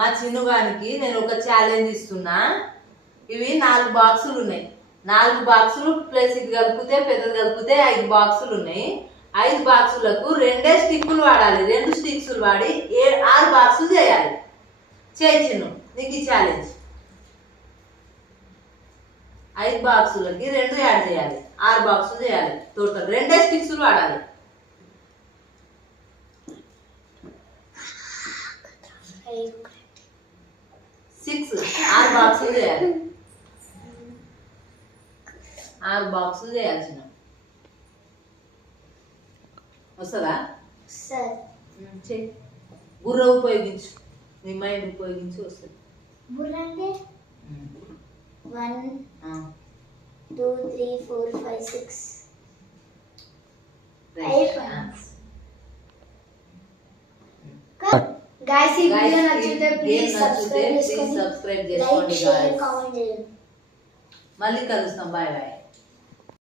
మా చిన్నుగానికి నేను ఒక ఛాలెంజ్ ఇస్తున్నా. ఇవి 4 బాక్సులు ఉన్నాయి. 4 బాక్సులు ప్లస్ ఇది కలిపితే పెద్దది కలిపితే 5 బాక్సులు ఉన్నాయి. 5 బాక్సులకు 2 స్టిక్కులు వాడాలి. 2 స్టిక్స్లు వాడి 6 బాక్సులు చేయాలి. చేయి చిన్ను, నీకు ఈ ఛాలెంజ్. 5 బాక్సులకి 2 యాడ్ చేయాలి. 6 బాక్సులు చేయాలి. టోటల్ 2 స్టిక్స్లు వాడాలి. 6 బాక్సులు చేయాలి. 6 బాక్సులు చేయాల్సిన వస్తుందా? చెయ్యి. బుర్ర ఉపయోగించు, నీ మైండ్ ఉపయోగించి వస్తుంది. బుర్ర అంటే 1 2 3 4 5 6 गाइस ఈ వీడియో నచ్చితే ప్లీజ్ సబ్స్క్రైబ్ చేసుకోండి. సబ్స్క్రైబ్ చేసుకోండి. లైక్ షేర్ కామెంట్ చేయండి. మళ్ళీ కలుస్తాం. Bye bye.